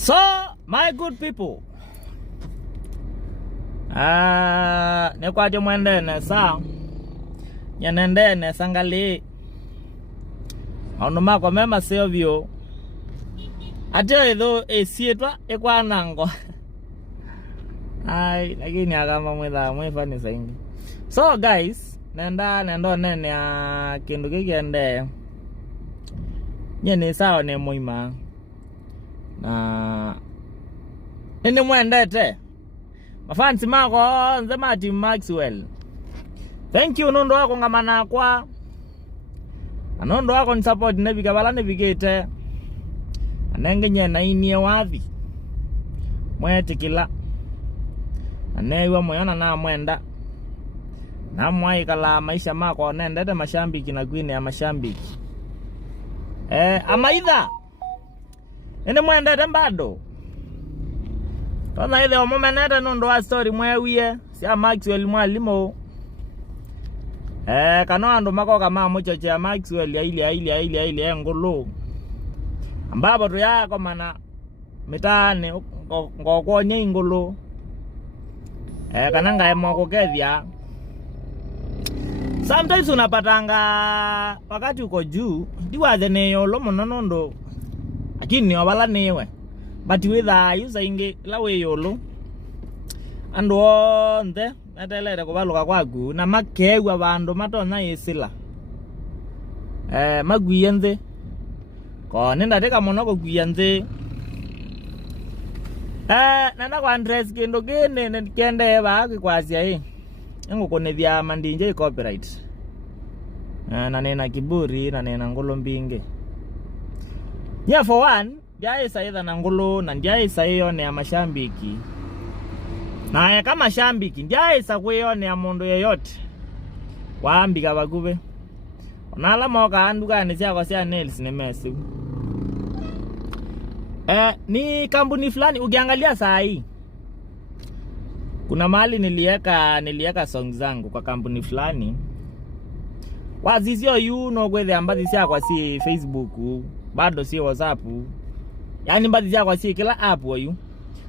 So, my good people, nekwaje mwendene saa nyanendene sangali onuma kwa mema sevyo ate edho esietwa ekwanango ai lakini akama mwefani saingi. So guys, nendo nene ya kindu kikende nyene sawa ne muima na nini mwendete mafansi mako nze mati Maxwell. Thank you nondo wako ngamana kwa anondo wako ni support nebika bala nebigete anenge nyena inie wathi mwetikila anewa moyona na mwenda na mwaikala maisha mako nendete mashambiki na gwine ya mashambiki amaitha ene mwendete mbado tona ile omumenete nondo wa story mwewie sia Maxwell mwalimo kano ando makoka mamo choche ya Maxwell ya ile ngolo ambapo tu yako mana mitane ngokonye ngolo kananga emoko kethia. Sometimes unapatanga wakati uko juu diwaze neyo lomo nondo lakini wala newe but with user inge lawe yolo ando nte natelere kubaluka kwagu na makewa bandu matona yesila magwiyenze ko nenda teka monoko gwiyenze nanda kwa address kendo gene kende ba kwasya ngokone mandinje copyright na nena kiburi na nena ngolo mbinge yeah. For one jaisa either na ngolo na jaisa yone ya mashambiki na kama shambiki jaisa kuyone ya mondo yoyote waambika bagube onala moka anduka ni sia kwa sia nails ni mesu ni fulani ukiangalia saa hii kuna mahali nilieka song zangu kwa kampuni fulani wazizio kwethe ambazi sia kwa si Facebook bado si WhatsApp yani mbazi sia kwa si kila app wayu.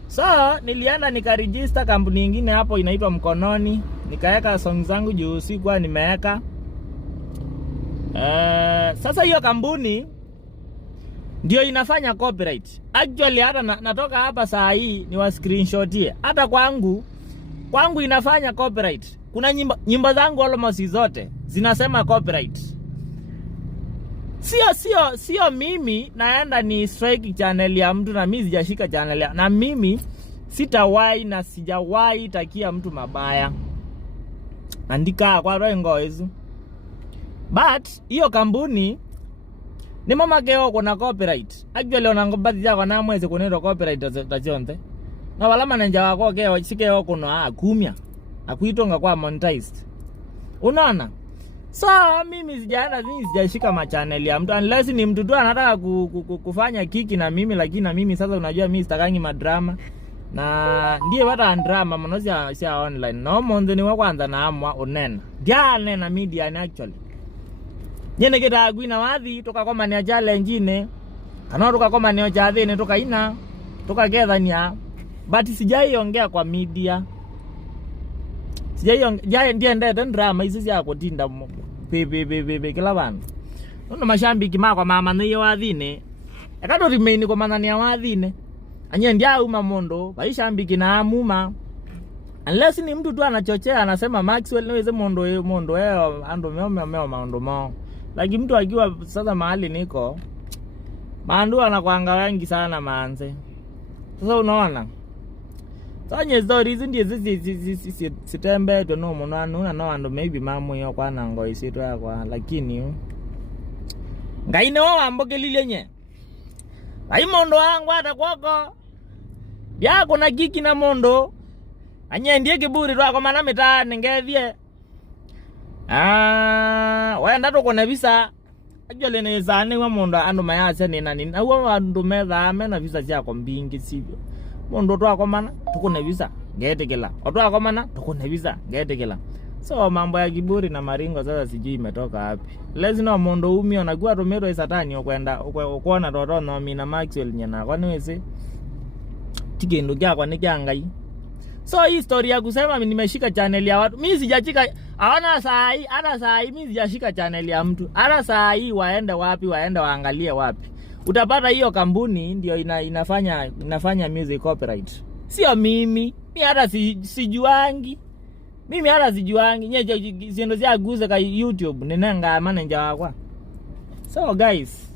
So nilienda nikaregister kampuni nyingine hapo inaitwa Mkononi, nikaeka song zangu juu sikuwa nimeweka sasa hiyo kampuni ndio inafanya copyright. Actually hata natoka hapa saa hii ni wa screenshotie. Hata kwangu inafanya copyright. Kuna nyimbo zangu almost zote zinasema copyright. Sio mimi naenda ni strike channel ya mtu na mimi sijashika channel ya, na mimi sitawahi na sijawahi takia mtu mabaya. Andika kwa rengo hizo. But hiyo kampuni ni mama keo kuna copyright. Actually onangobati yako na mwezi kunero copyright tajonte. Na wala manager wako keo sikeo kuna kumya. Akuitonga kwa monetized. Unaona? So mimi sijashika ma channel ya mtu unless ni mtu tu anataka kufanya kiki na mimi, lakini na mimi sasa unajua mimi sitakangi madrama. Na ndiye wata drama mnosia sia online. No monzo ni wa kwanza na amwa onena. Jane na media ni actually. Nyene kita agwina wathi tukakoma ni ajale njine kana tukakoma ni ojathine tukaina tukagethania but sijaiongea kwa media, sijaiongea ndiye ndete drama hizi ya kutinda bebe kila bantu ndo mashambiki mako mama niyo wathine akato remain kwa manania wathine anye ndia uma mondo baishambiki na amuma unless ni mtu tu anachochea anasema Maxwell niweze mondo ando meo maondo mao. Lakini mtu akiwa sasa mahali niko maandu anakuanga wengi sana manze. Sasa unaona sanye stories ndiye zizi sitembe to no monano na ando maybe mamu yo kwa nango isito ya kwa lakini ngaine wao amboke lilenye ai mondo wangu hata kwako yako na kiki na mondo anye ndiye kiburi rwako mana mitani ngethie wenda tukone visa actually ne zane wa mondo ando mayase ni nani na wa ando meza mena visa chako mbingi sivyo mondo twako mana tukone visa ngetekela otwako mana tukone visa ngetekela. So mambo ya kiburi na maringo sasa sijui imetoka wapi. Lazima mondo umio na gwa romero isatani okwenda kuona toto no mina Maxwell nyana kwani wese Tikindu kyakwa ni kya Ngai. So hii story ya kusema nimeshika channel ya watu, mimi sijashika. Haona saa hii mimi sijashika channel ya mtu. Hata saa hii waende wapi, waende waangalie wapi. Utapata hiyo kampuni ndio inafanya music copyright. Sio mimi. Mimi hata sijuangi. Mimi hata sijuangi. Nye siendo zia guze ka YouTube ninenga manager wakwa. So guys,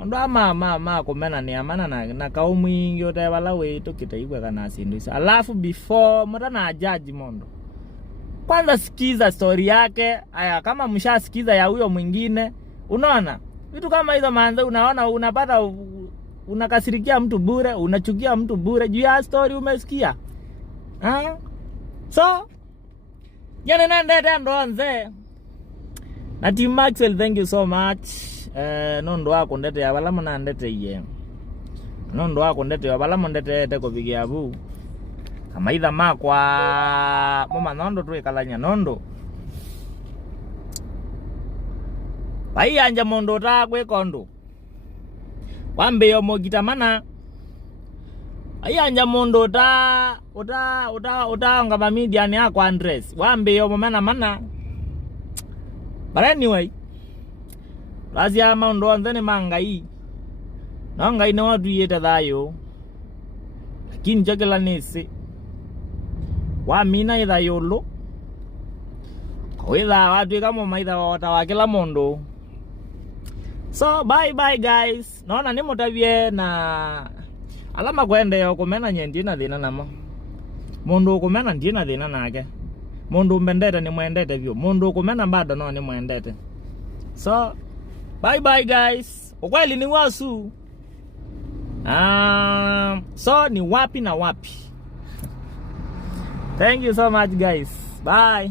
ando ama komena ni amana na kaumu ingi yote wala wetu kitaigwe kana sindu. Alafu before mtana judge mondo, kwanza sikiza story yake. Aya, kama mshasikiza ya huyo mwingine, unaona vitu kama hizo manze, unaona unapata unakasirikia mtu bure, unachukia mtu bure juu ya story umesikia. So yana nandete ndonze na Team Maxwell, thank you so much. Nondo wako ndete ya wala mna ndete ye. Nondo wako ndete ya wala mndete te ko bigia bu. Kama idha makwa mama nondo tu ikalanya nondo. Bai anja mondo ta kwe kondo. Wambe yo mogitamana. Ai anja mondo ta uta ngaba media ni akwa Andres. Wambe yo mana. But anyway, lazia mondo anzene mangai. Nangai na watu yeta dayo. Lakini jagala nisi. Wa mina ida yolo. Kwela watu kama maida watawakila mondo. So bye guys. Naona ni mutavye na alama kwende yo kumena nyendina dina nama. Mondo kumena ndina dina nake. Mondo mbendete ni mwendete vyo. Mondo kumena bado no ni mwendete. So bye guys. Ukweli ni wasu. So ni wapi na wapi. Thank you so much guys. Bye.